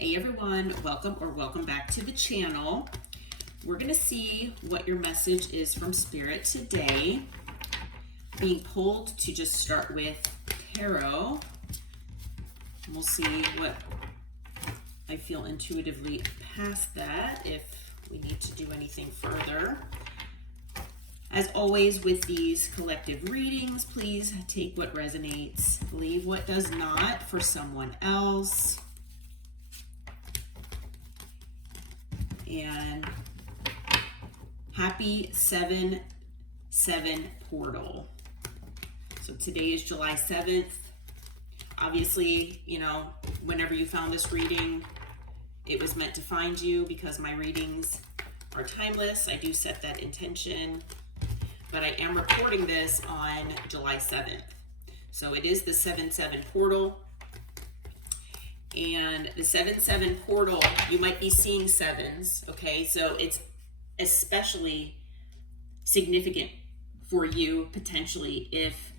Hey everyone, welcome back to the channel. We're going to see what your message is from Spirit today. Being pulled to just start with tarot. We'll see what I feel intuitively past that, if we need to do anything further. As always with these collective readings, please take what resonates, leave what does not for someone else. And happy 7/7 portal. So today is July 7th. Obviously, you know, whenever you found this reading, it was meant to find you because my readings are timeless. I do set that intention, but I am recording this on July 7th. So it is the 7/7 portal. And the 7/7 portal, you might be seeing sevens, okay? So it's especially significant for you potentially if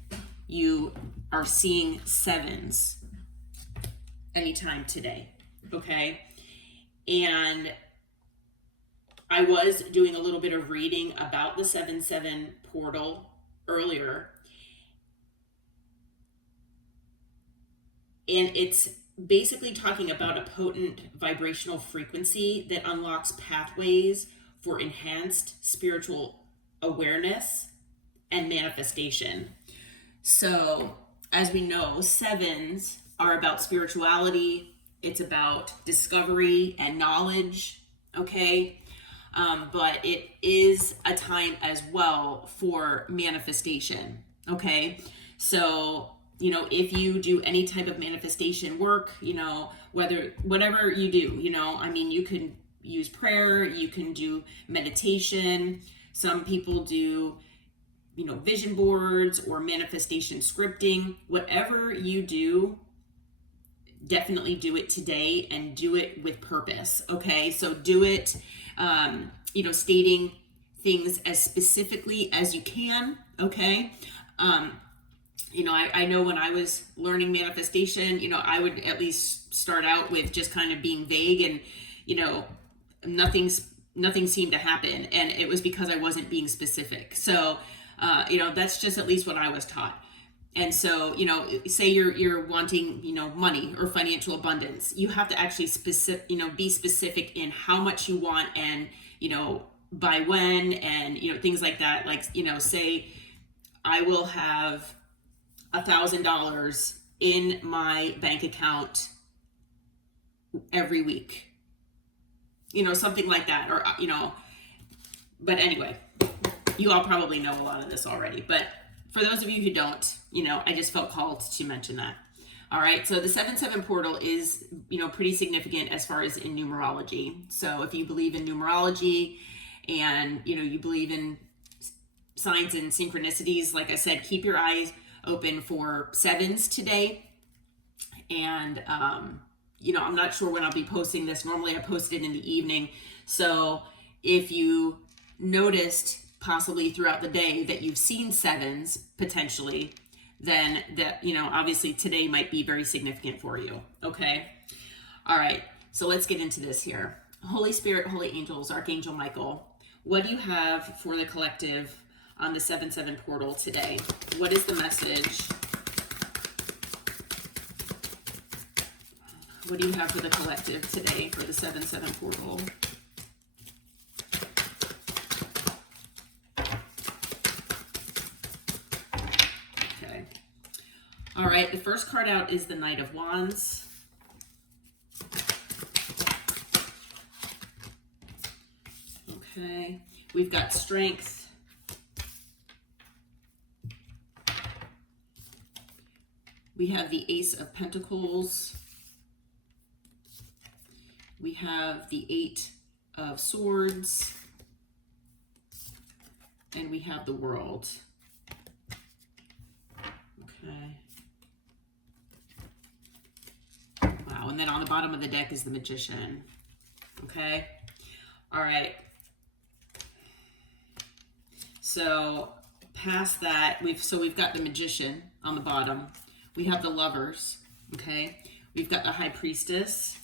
you are seeing sevens anytime today, okay? And I was doing a little bit of reading about the 7/7 portal earlier, and it's basically talking about a potent vibrational frequency that unlocks pathways for enhanced spiritual awareness and manifestation. So, as we know, sevens are about spirituality. It's about discovery and knowledge, okay? But it is a time as well for manifestation, okay? So, you know, if you do any type of manifestation work, you know, whatever you do, you know, I mean, you can use prayer, you can do meditation. Some people do, you know, vision boards or manifestation scripting. Whatever you do, definitely do it today and do it with purpose, okay? So do it, you know, stating things as specifically as you can, okay? You know, I know when I was learning manifestation, you know, I would at least start out with just kind of being vague and, you know, nothing seemed to happen. And it was because I wasn't being specific. So, you know, that's just at least what I was taught. And so, you know, say you're wanting, you know, money or financial abundance, you have to actually be specific in how much you want and, you know, by when and, you know, things like that. Like, you know, say I will have $1,000 in my bank account every week, you know, something like that, or, you know, but anyway, you all probably know a lot of this already, but for those of you who don't, you know, I just felt called to mention that. All right. So the 7/7 portal is, you know, pretty significant as far as in numerology. So if you believe in numerology and, you know, you believe in signs and synchronicities, like I said, keep your eyes open for sevens today. And you know, I'm not sure when I'll be posting this. Normally I post it in the evening. So if you noticed possibly throughout the day that you've seen sevens potentially, then that, you know, obviously today might be very significant for you. Okay. All right. So let's get into this here. Holy Spirit, holy angels, Archangel Michael, what do you have for the collective on the 7/7 portal today? What is the message? What do you have for the collective today for the 7/7 portal? Okay. All right, the first card out is the Knight of Wands. Okay. We've got strength. We have the Ace of Pentacles. We have the 8 of Swords. And we have the World. Okay. Wow, and then on the bottom of the deck is the Magician. Okay. All right. So past that, we've got the Magician on the bottom. We have the Lovers, okay? We've got the High Priestess,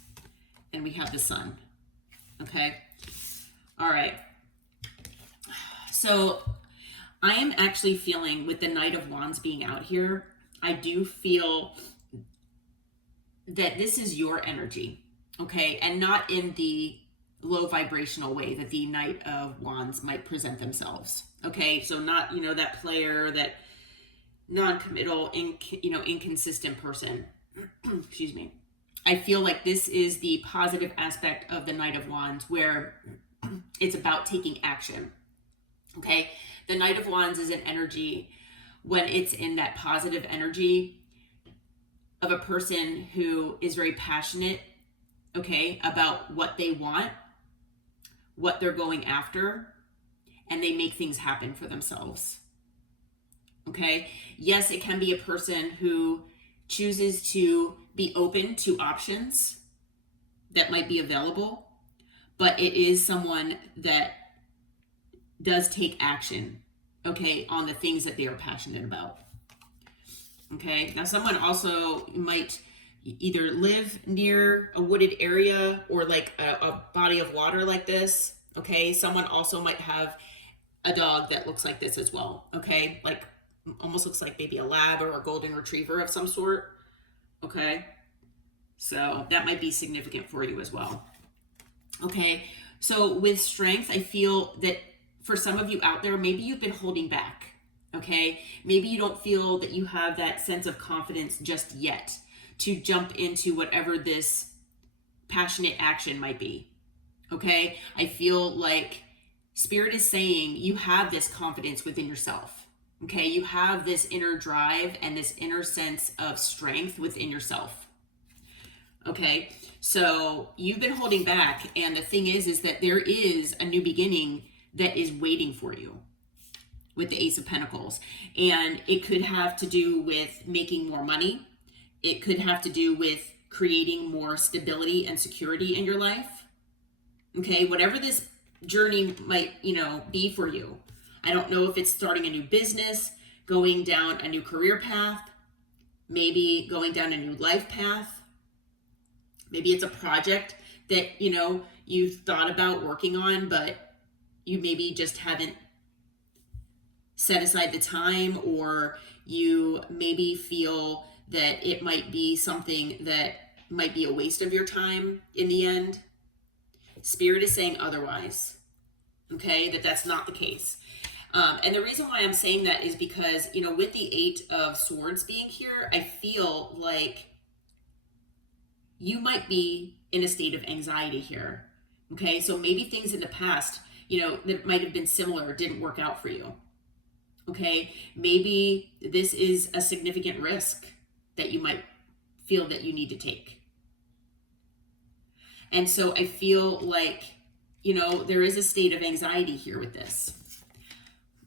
and we have the Sun. Okay. All right. So I am actually feeling, with the Knight of Wands being out here, I do feel that this is your energy. Okay. And not in the low vibrational way that the Knight of Wands might present themselves. Okay. So not, that player, that non-committal, inconsistent person. Excuse me. I feel like this is the positive aspect of the Knight of Wands, where it's about taking action. Okay. The Knight of Wands is an energy, when it's in that positive energy, of a person who is very passionate, okay, about what they want, what they're going after, and they make things happen for themselves. Okay. Yes, it can be a person who chooses to be open to options that might be available, but it is someone that does take action, okay, on the things that they are passionate about. Okay. Now, someone also might either live near a wooded area or like a body of water like this. Okay. Someone also might have a dog that looks like this as well. Okay. Like almost looks like maybe a lab or a golden retriever of some sort. Okay. So that might be significant for you as well. Okay. So with strength, I feel that for some of you out there, maybe you've been holding back. Okay. Maybe you don't feel that you have that sense of confidence just yet to jump into whatever this passionate action might be. Okay. I feel like Spirit is saying you have this confidence within yourself. Okay. You have this inner drive and this inner sense of strength within yourself. Okay. So you've been holding back. And the thing is that there is a new beginning that is waiting for you with the Ace of Pentacles. And it could have to do with making more money. It could have to do with creating more stability and security in your life. Okay. Whatever this journey might, be for you. I don't know if it's starting a new business, going down a new career path, maybe going down a new life path. Maybe it's a project that, you've thought about working on, but you maybe just haven't set aside the time, or you maybe feel that it might be something that might be a waste of your time in the end. Spirit is saying otherwise. Okay, that's not the case. And the reason why I'm saying that is because, with the Eight of Swords being here, I feel like you might be in a state of anxiety here. Okay, so maybe things in the past, that might have been similar didn't work out for you. Okay, maybe this is a significant risk that you might feel that you need to take. And so I feel like, there is a state of anxiety here with this.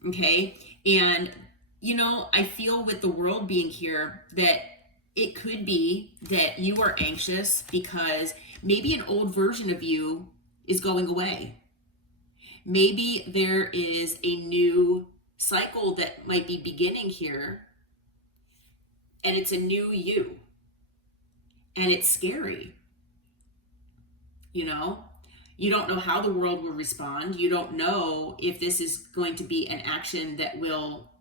Okay. And, I feel with the World being here that it could be that you are anxious because maybe an old version of you is going away. Maybe there is a new cycle that might be beginning here, and it's a new you, and it's scary. You don't know how the world will respond. You don't know if this is going to be an action that will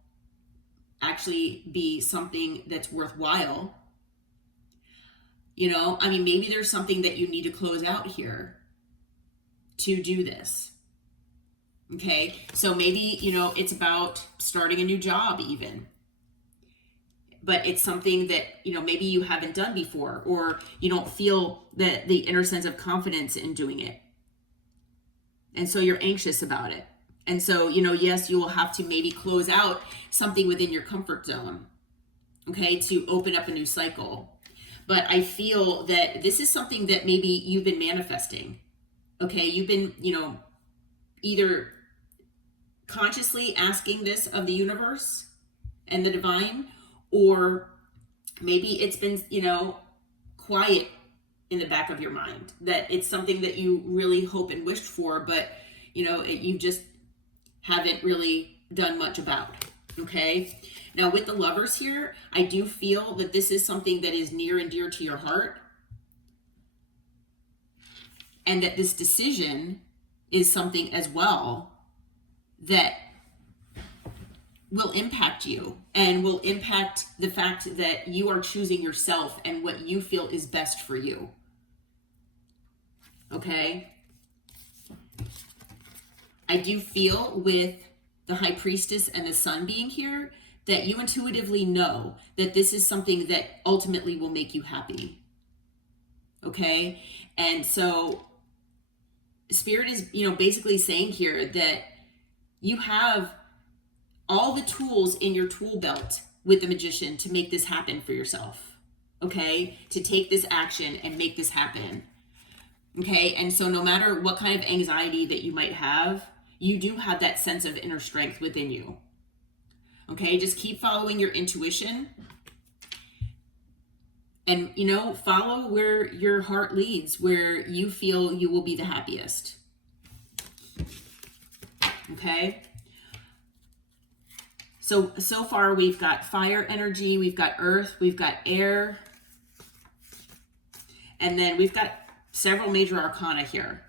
actually be something that's worthwhile. Maybe there's something that you need to close out here to do this. Okay. So maybe, it's about starting a new job even. But it's something that, maybe you haven't done before, or you don't feel the inner sense of confidence in doing it. And so you're anxious about it. And so, yes, you will have to maybe close out something within your comfort zone, okay, to open up a new cycle. But I feel that this is something that maybe you've been manifesting, okay? You've been, either consciously asking this of the universe and the divine, or maybe it's been, quiet in the back of your mind, that it's something that you really hope and wished for, but, you just haven't really done much about. Okay. Now with the Lovers here, I do feel that this is something that is near and dear to your heart. and that this decision is something as well that will impact you and will impact the fact that you are choosing yourself and what you feel is best for you. Okay? I do feel with the High Priestess and the Sun being here that you intuitively know that this is something that ultimately will make you happy. Okay? And so Spirit is, basically saying here that you have all the tools in your tool belt with the Magician to make this happen for yourself. Okay? To take this action and make this happen. Okay? And so no matter what kind of anxiety that you might have, you do have that sense of inner strength within you. Okay? Just keep following your intuition. And, follow where your heart leads, where you feel you will be the happiest. Okay? So far we've got fire energy, we've got earth, we've got air, and then we've got several major arcana here.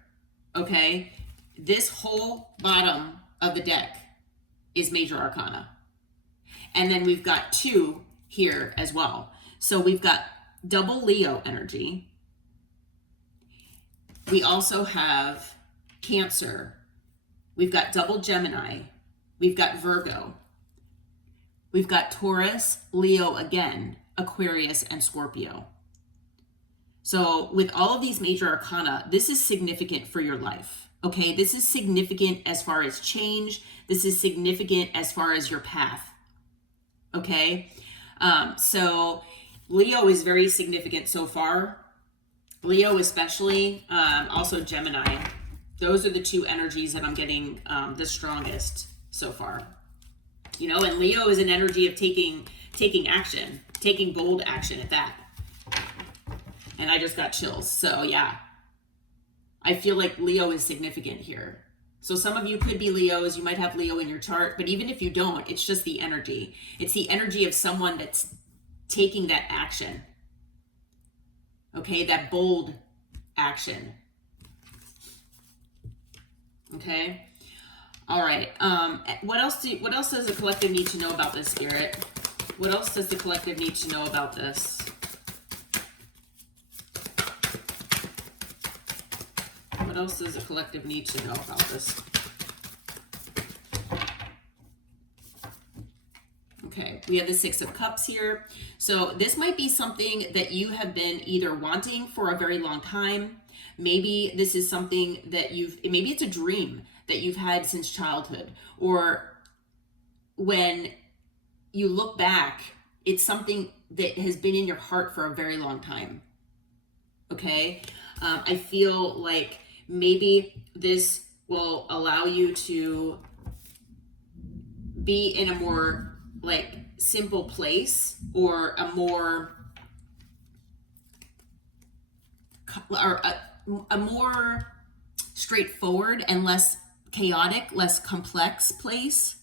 Okay? This whole bottom of the deck is major arcana. And then we've got 2 here as well. So we've got double Leo energy. We also have Cancer. We've got double Gemini. We've got Virgo. We've got Taurus, Leo again, Aquarius, and Scorpio. So with all of these major arcana, this is significant for your life. Okay, this is significant as far as change. This is significant as far as your path. Okay, so Leo is very significant so far. Leo especially, also Gemini. Those are the 2 energies that I'm getting the strongest so far. And Leo is an energy of taking action, taking bold action at that. And I just got chills. So yeah, I feel like Leo is significant here. So some of you could be Leos, you might have Leo in your chart, but even if you don't, it's just the energy. It's the energy of someone that's taking that action. Okay, that bold action. Okay. All right. What else does the collective need to know about this, Spirit? What else does the collective need to know about this? What else does the collective need to know about this? Okay, we have the 6 of Cups here. So this might be something that you have been either wanting for a very long time. Maybe this is something that maybe it's a dream that you've had since childhood, or when you look back, it's something that has been in your heart for a very long time. Okay, I feel like maybe this will allow you to be in a more simple place, or a more straightforward and less chaotic, less complex place.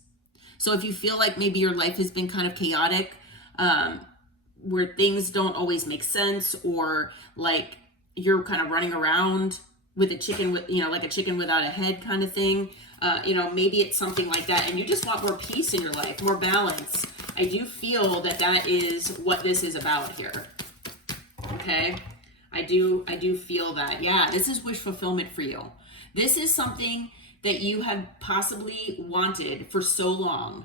So if you feel like maybe your life has been kind of chaotic, where things don't always make sense, or you're kind of running around with a chicken like a chicken without a head kind of thing, maybe it's something like that, and you just want more peace in your life, more balance. I do feel that is what this is about here. Okay, I do feel that. Yeah, this is wish fulfillment for you. This is something that you have possibly wanted for so long.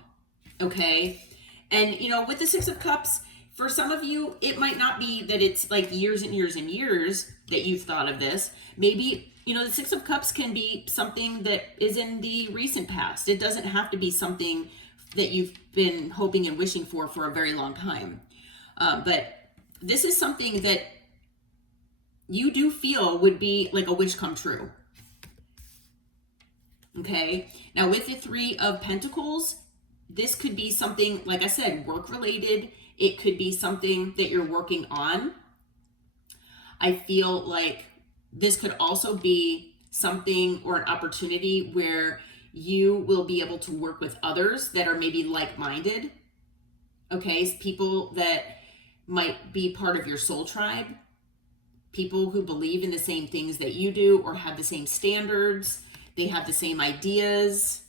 Okay, and with the 6 of Cups, for some of you, it might not be that it's years and years and years that you've thought of this. Maybe, the 6 of Cups can be something that is in the recent past. It doesn't have to be something that you've been hoping and wishing for a very long time. But this is something that you do feel would be like a wish come true. Okay, now with the 3 of Pentacles, this could be something, like I said, work related. It could be something that you're working on. I feel like this could also be something or an opportunity where you will be able to work with others that are maybe like-minded. Okay, people that might be part of your soul tribe. people who believe in the same things that you do or have the same standards. They have the same ideas,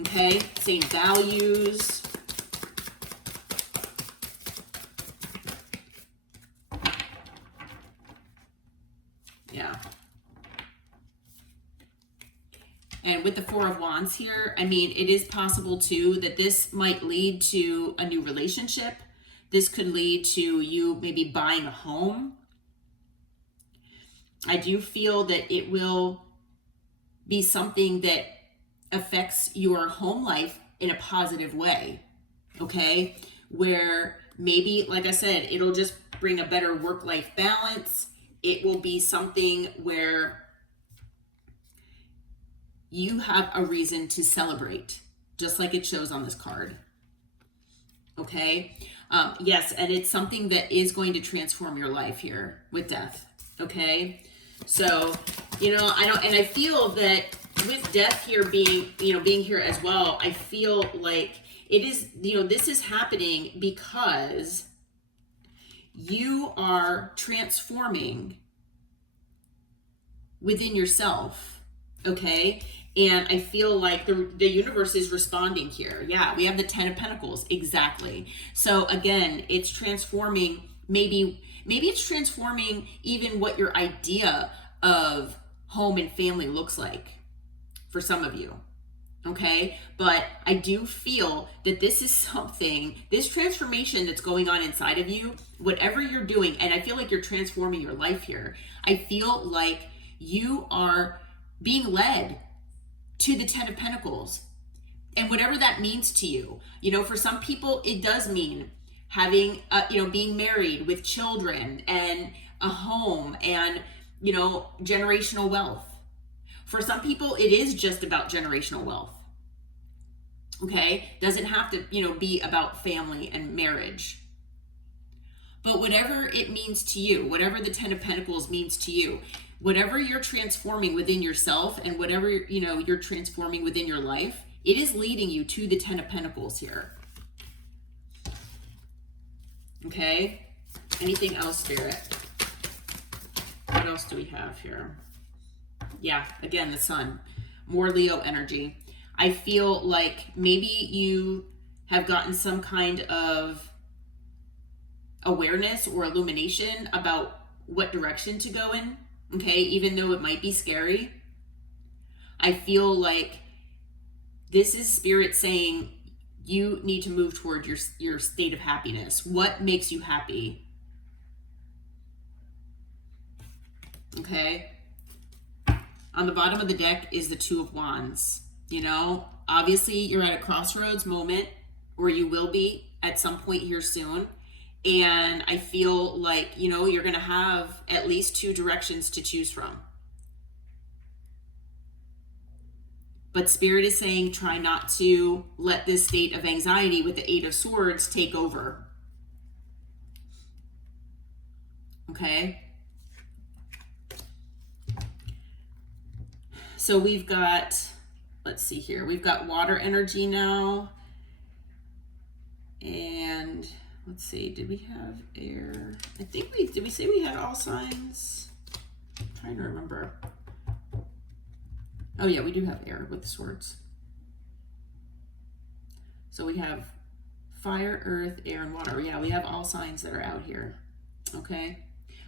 okay? Same values. Yeah. And with the Four of Wands here, I mean, it is possible too that this might lead to a new relationship. This could lead to you maybe buying a home. I do feel that it will be something that affects your home life in a positive way, okay? Where maybe, like I said, it'll just bring a better work-life balance. It will be something where you have a reason to celebrate, just like it shows on this card. Okay? Yes, and it's something that is going to transform your life here with death. Okay? So, I feel that with death here being here as well, I feel like it is, this is happening because you are transforming within yourself, okay? And I feel like the universe is responding here. Yeah, we have the Ten of Pentacles, exactly. So again, it's transforming, maybe it's transforming even what your idea of home and family looks like for some of you, okay? But I do feel that this is something, this transformation that's going on inside of you, whatever you're doing, and I feel like you're transforming your life here. I feel like you are being led to the Ten of Pentacles, and whatever that means to you. For some people, it does mean having, being married with children and a home and, generational wealth. For some people, it is just about generational wealth. Okay? Doesn't have to, be about family and marriage. But whatever it means to you, whatever the Ten of Pentacles means to you, whatever you're transforming within yourself and whatever, you're transforming within your life, it is leading you to the Ten of Pentacles here. Okay? Anything else, Spirit? What else do we have here? Yeah, again, the Sun. More Leo energy. I feel like maybe you have gotten some kind of awareness or illumination about what direction to go in, okay? Even though it might be scary. I feel like this is Spirit saying you need to move toward your state of happiness. What makes you happy? Okay? On the bottom of the deck is the Two of Wands. Obviously you're at a crossroads moment, or you will be at some point here soon. And I feel like, you're going to have at least two directions to choose from. But Spirit is saying try not to let this state of anxiety with the Eight of Swords take over. Okay? So we've got, let's see here, we've got water energy now. And let's see, did we have air? I think did we say we had all signs? I'm trying to remember. Oh yeah, we do have air with the swords. So we have fire, earth, air, and water. Yeah, we have all signs that are out here. Okay.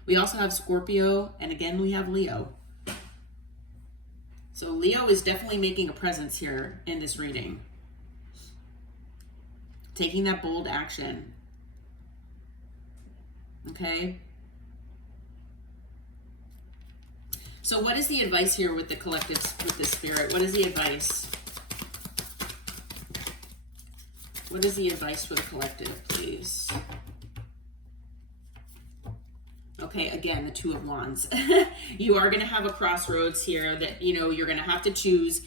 We also have Scorpio, and again, we have Leo. So Leo is definitely making a presence here in this reading. Taking that bold action. Okay. So what is the advice here with the collective, with the Spirit? What is the advice? What is the advice for the collective, please? Okay, again, the Two of Wands. You are going to have a crossroads here that, you're going to have to choose.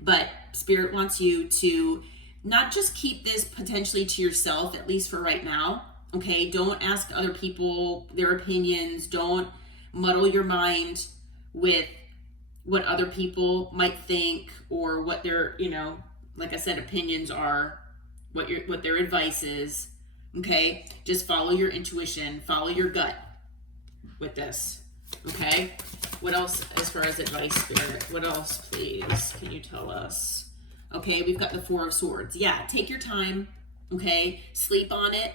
But Spirit wants you to not just keep this potentially to yourself, at least for right now. Okay, don't ask other people their opinions. Don't muddle your mind with what other people might think or what their, like I said, opinions are, what their advice is. Okay, just follow your intuition, follow your gut with this. Okay. What else as far as advice, Spirit? What else, please? Can you tell us? Okay, we've got the Four of Swords. Yeah, take your time. Okay, sleep on it,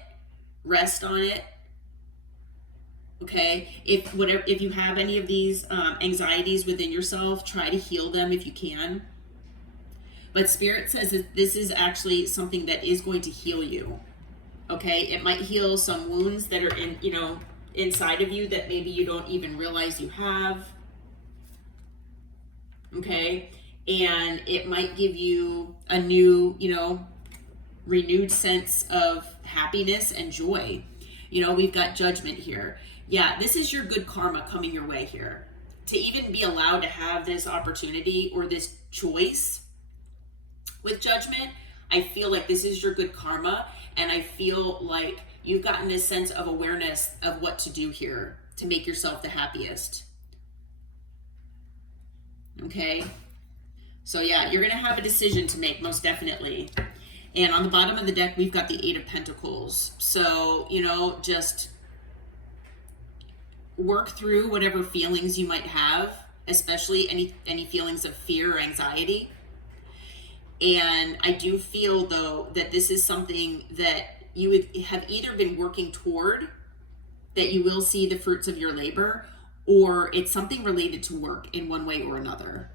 rest on it. Okay, if you have any of these anxieties within yourself, try to heal them if you can. But Spirit says that this is actually something that is going to heal you. Okay, it might heal some wounds that are inside of you that maybe you don't even realize you have. Okay, and it might give you a new, renewed sense of happiness and joy. We've got Judgment here. Yeah, this is your good karma coming your way here. To even be allowed to have this opportunity or this choice with Judgment, I feel like this is your good karma, and I feel like you've gotten this sense of awareness of what to do here to make yourself the happiest. Okay? So yeah, you're going to have a decision to make, most definitely. And on the bottom of the deck, we've got the Eight of Pentacles. So, just work through whatever feelings you might have, especially any feelings of fear or anxiety. And I do feel, though, that this is something that you would have either been working toward, that you will see the fruits of your labor, or it's something related to work in one way or another.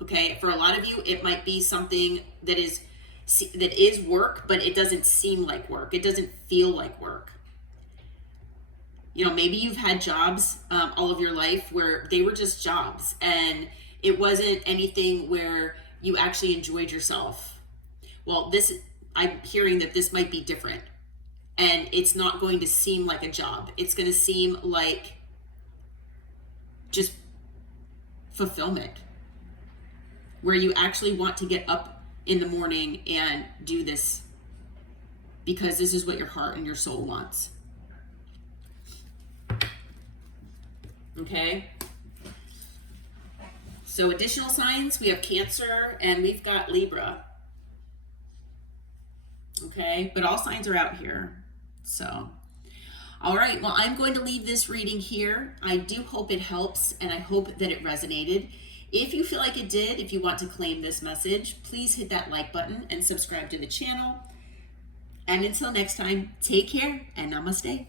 Okay, for a lot of you, it might be something that is work, but it doesn't seem like work. It doesn't feel like work. Maybe you've had jobs all of your life where they were just jobs, and it wasn't anything where you actually enjoyed yourself. Well, I'm hearing that this might be different, and it's not going to seem like a job. It's going to seem like just fulfillment, where you actually want to get up in the morning and do this because this is what your heart and your soul wants. Okay? So additional signs, we have Cancer and we've got Libra. Okay? But all signs are out here. So, all right. Well, I'm going to leave this reading here. I do hope it helps, and I hope that it resonated. If you feel like it did, if you want to claim this message, please hit that like button and subscribe to the channel. And until next time, take care and namaste.